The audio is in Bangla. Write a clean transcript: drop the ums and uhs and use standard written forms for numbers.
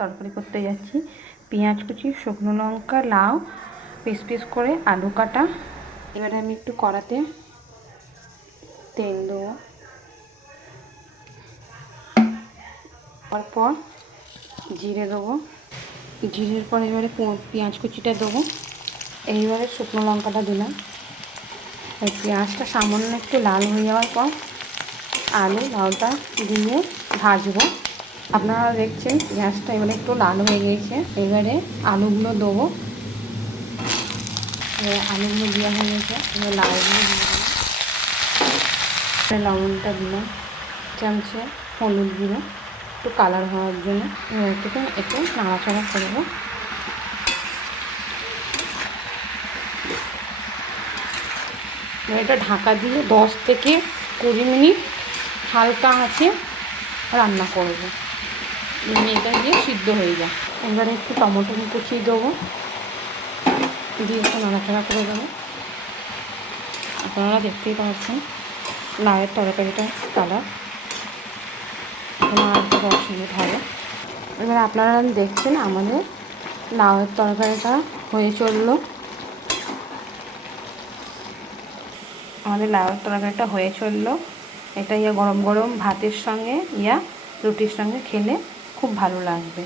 তরকারি করতে যাচ্ছি। পেঁয়াজ কুচি, শুকনো লঙ্কা, লাউ পিস পিস করে, আলু কাটা। এবারে আমি একটু কড়াতে তেল দেবো, তারপর জিরে দেবো, জিরের পর এবারে পেঁয়াজ কুচিটা দেবো, এইবারে শুকনো লঙ্কাটা দিলাম। এই পেঁয়াজটা সামান্য একটু লাল হয়ে যাওয়ার পর আলু লাউটা দিয়ে ভাজবো। আপনারা দেখছেন পেঁয়াজটা এবারে একটু লাল হয়ে গিয়েছে। এবারে আলুগুলো দেবো, আলুগুলো দেওয়া হয়ে গেছে। এবার লাউগুলো দিয়ে দিলাম, লবণটা দিলাম, চামচে হলুদ গুঁড়ো একটু কালার হওয়ার জন্য। একটু নাড়াচাড়া করবো। এটা ঢাকা দিয়ে 10 থেকে 20 মিনিট হালকা আঁচে রান্না করব, এটা দিয়ে সিদ্ধ হয়ে যায়। এবারে একটু টমেটো কুচি দেবো, দিয়ে একটু নাড়াচাড়া করে দেবো। আপনারা দেখতেই পাচ্ছেন লাউয়ের তরকারিটা কালার আর একটু 10 মিনিট হবে। এবার আপনারা দেখছেন আমাদের লাউয়ের তরকারিটা হয়ে চললো। এটা গরম গরম ভাতের সঙ্গে রুটির সঙ্গে খেলে খুব ভালো লাগবে।